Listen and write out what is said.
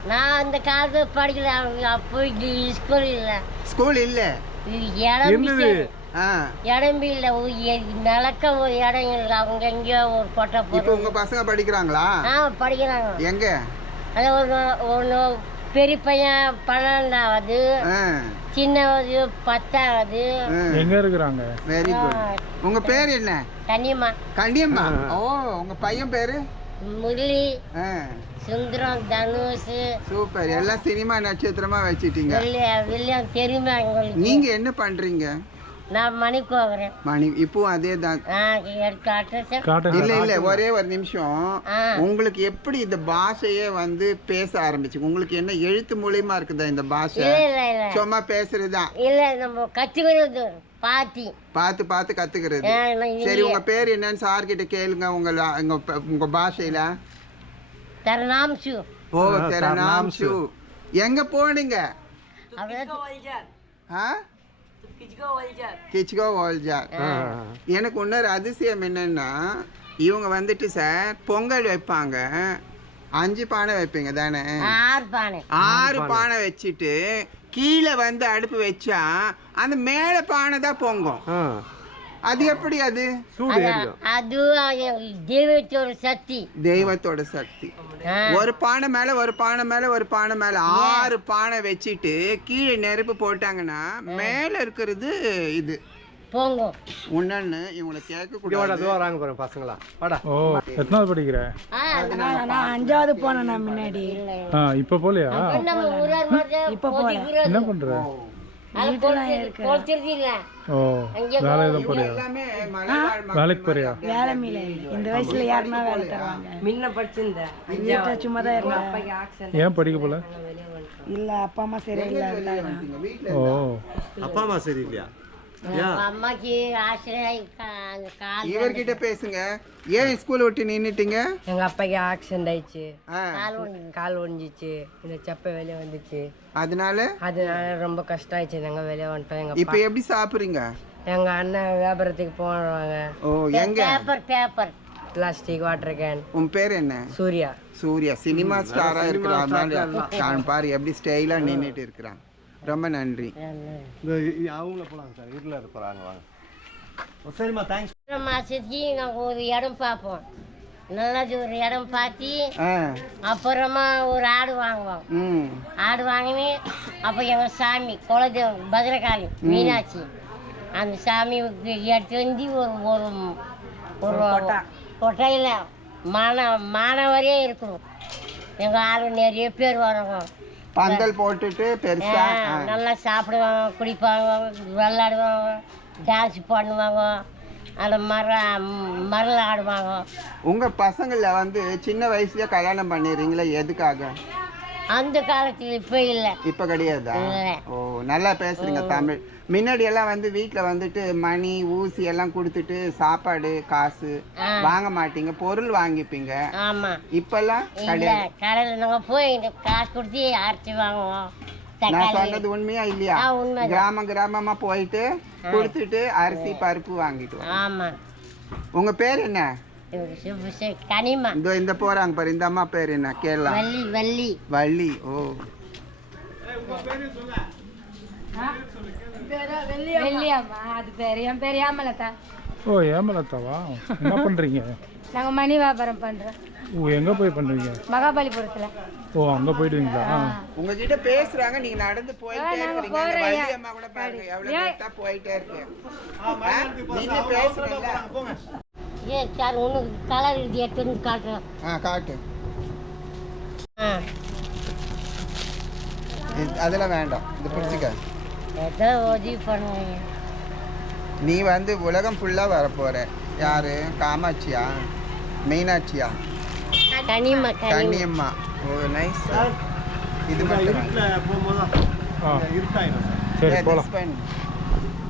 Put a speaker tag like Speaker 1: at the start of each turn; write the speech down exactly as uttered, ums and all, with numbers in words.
Speaker 1: நான் அந்த காலத்துல படிக்கல. அவங்க அப்போ ஸ்கூல் இல்ல.
Speaker 2: ஸ்கூல் இல்ல.
Speaker 1: இடம் இடம் இல்ல. நடக்க ஒரு இடம் இல்லை. அவங்க எங்கேயோ ஒரு கொட்டை போட்டு.
Speaker 2: இப்போ உங்க பசங்க படிக்கிறாங்களா?
Speaker 1: ஆ படிக்கிறாங்க.
Speaker 2: எங்க?
Speaker 1: அது ஒரு ஒன்று பெரிய பையன் பன்னெண்டாவது, சின்னவது பத்தாவது.
Speaker 3: எங்க இருக்கிறாங்க?
Speaker 2: Very good. உங்க பேர் என்ன?
Speaker 1: கன்னியம்மா.
Speaker 2: கன்னியம்மா. ஓ உங்க பையன் பேரு?
Speaker 1: முரளி, சுந்தரம், தனுஷ்.
Speaker 2: சூப்பர். எல்லாம் சினிமா நட்சத்திரமா வச்சிட்டீங்க.
Speaker 1: வில்லியம் தெரியுமா உங்களுக்கு?
Speaker 2: நீங்க என்ன பண்றீங்க?
Speaker 1: நான் மணிக்கு போகிறேன்.
Speaker 2: மணி இப்போ அதே தான். இல்ல இல்ல ஒரே ஒரு நிமிஷம். உங்களுக்கு எப்படி இந்த பாஷையே வந்து பேச ஆரம்பிச்சு? உங்களுக்கு என்ன எழுத்து மூலியமா இருக்குதா இந்த பாஷை? சும்மா பேசுறதுதான்
Speaker 1: இல்ல, நம்ம கத்துக்கிறது பாத்தி
Speaker 2: பார்த்து பார்த்து கத்துக்கிறது. சரி உங்க பேர் என்னன்னு சார் கிட்ட கேளுங்க. உங்க உங்க பாஷையில.
Speaker 1: தரநாம்சு.
Speaker 2: ஓ தரநாம்சு. எங்க போனீங்க? கிச்கோ வால்ஜார். எனக்கு இன்னொரு அதிசயம் என்னன்னா, இவங்க வந்துட்டு சார் பொங்கல் வைப்பாங்க, அஞ்சு பானை வைப்பீங்க தானே?
Speaker 1: ஆறு பானை.
Speaker 2: ஆறு பானை வச்சுட்டு கீழே வந்து அடுப்பு வச்சா அந்த மேல பானை தான் பொங்கும். அது எப்படி? அது
Speaker 1: அது தெய்வத்தோட சக்தி.
Speaker 2: தெய்வத்தோட சக்தி. ஒரு பானை மேல ஒரு பானை மேல ஒரு பானை மேல ஆறு பானை வச்சுட்டு கீழே நெருப்பு போட்டாங்கன்னா மேல இருக்கிறது இது
Speaker 1: பொங்கும்.
Speaker 2: உன்னன்னு இவங்களை கேட்க கூடாது.
Speaker 3: பசங்களா ஓ எத்தனாவது படிக்கிற?
Speaker 4: நான் அஞ்சாவது போனேன் முன்னாடி.
Speaker 3: இப்ப போலையா?
Speaker 4: இப்ப போல.
Speaker 3: என்ன பண்ற? வேலைக்கு போறியா?
Speaker 4: வேலை மீல இந்த வயசுல யாருன்னா வேலை தருவாங்க. முன்ன படிச்சிருந்தேன், சும்மா தான் இருந்தேன்.
Speaker 3: ஏன் படிக்க போல?
Speaker 4: இல்ல அப்பா அம்மா சரியில்லை.
Speaker 3: ஓ
Speaker 5: அப்பா அம்மா சரியில்லையா?
Speaker 2: இவர்கிட்ட பேசுங்க. ஏன் ஸ்கூல் விட்டு நின்னுட்டீங்க?
Speaker 6: எங்க அப்பாக்கு ஆக்சிடென்ட் ஆயிடுச்சு, கால் ஒடிஞ்சிச்சு, இந்த செப்ப வெளியே வந்துச்சு.
Speaker 2: அதனால
Speaker 6: அதனால ரொம்ப கஷ்டம் ஆயிடுச்சு. நாங்க வெளியே வந்துட்டோம். எங்க
Speaker 2: இப்ப எப்படி சாப்பிடுறீங்க?
Speaker 6: எங்க அண்ணன் வியாபாரத்துக்கு போறாங்க.
Speaker 2: ஓ எங்க?
Speaker 1: Paper paper
Speaker 6: plastic water can.
Speaker 2: உன் பேர் என்ன?
Speaker 6: சூர்யா.
Speaker 2: சூர்யா சினிமா ஸ்டாரா இருக்கிறான் பாரு, எப்படி ஸ்டைலா நின்னுட்டு இருக்கிறான். ரொம்ப நன்றி.
Speaker 5: அவங்கள போலாம் சார், வீட்டில் இருக்கிறாங்க. வாங்க. சரிம்மா தேங்க்ஸ்.
Speaker 1: மாசத்துக்கு நாங்கள் ஒரு இடம் பார்ப்போம். நல்லது ஒரு இடம் பார்த்து அப்புறமா ஒரு ஆடு வாங்குவோம். ஆடு வாங்கினு அப்போ எங்கள் சாமி குலதெய்வம் பத்ரகாளி மீனாட்சி, அந்த சாமி எடுத்து வந்து ஒரு ஒரு ஒரு கொட்டையில் மாண மாணவரே இருக்கணும். எங்கள் ஆளு நிறைய பேர் வராங்க.
Speaker 2: பந்தல் போட்டுட்டு பெருசா
Speaker 1: நல்லா சாப்பிடுவாங்க, குடிப்பாங்க, விளையாடுவாங்க, டான்ஸ் பண்ணுவாங்க, அந்த மர மரல் ஆடுவாங்க.
Speaker 2: உங்க பசங்கள வந்து சின்ன வயசுல கல்யாணம் பண்ணிடுறீங்களா? எதுக்காக?
Speaker 1: அந்த காலத்துல இப்ப இல்ல.
Speaker 2: இப்ப கிடையாதா? ஓ நல்லா பேசுறீங்க தமிழ். முன்னாடி எல்லாம் வந்து வீட்டுல வந்துட்டு மணி ஊசி எல்லாம் கொடுத்துட்டு சாப்பாடு காசு வாங்க மாட்டீங்க, பொருள் வாங்கிப்பீங்க.
Speaker 1: ஆமா.
Speaker 2: இப்பெல்லாம்
Speaker 1: கிடையாது. கடையில நாங்க போய் காசு கொடுத்து அரைச்சி வாங்குவோம்.
Speaker 2: நான் சொன்னது உண்மையா இல்லையா? கிராம கிராமமா போயிட்டு கொடுத்துட்டு அரிசி பருப்பு வாங்கிட்டு.
Speaker 1: ஆமா.
Speaker 2: உங்க பேர் என்ன?
Speaker 1: கனிமா.
Speaker 2: இந்த இந்த போறாங்க பாரு, இந்த அம்மா பேர் என்ன கேரளா?
Speaker 1: வள்ளி. வள்ளி.
Speaker 2: வள்ளி. ஓ
Speaker 3: ஓ ஏமலதாவா? என்ன பண்றீங்க?
Speaker 4: நாங்க மணி வியாபாரம் பண்றோம்.
Speaker 3: ஓ எங்க போய் பண்றீங்க?
Speaker 4: மகாபலிபுரத்துல.
Speaker 3: ஓ அங்க போயிடுவீங்களா?
Speaker 2: உங்ககிட்ட பேசுறாங்க, நீங்க நடந்து போயிட்டே இருக்கீங்க. அந்த வள்ளி அம்மா கூட பாருங்க எவ்வளவு நேரா போயிட்டே இருக்கு. நீங்க பேசுறீங்க.
Speaker 1: ஏ சார் உனக்கு கலர் இது எடுத்து வந்து காட்டுறேன்.
Speaker 2: ஆ காட்டு. அதெல்லாம் வேண்டாம், இது பிடிச்சிக்க.
Speaker 1: ஏதோ உதவி பண்ணுவீங்க.
Speaker 2: நீ வந்து உலகம் ஃபுல்லா வர போற. யாரு? காமாட்சியா மீனாட்சியா?
Speaker 1: கனிமா.
Speaker 2: கனியம்மா. ஓ நைஸ். இது மட்டும்
Speaker 5: போகும்போது இருட்டாயிடும் சார்.
Speaker 3: சரி போலாம்.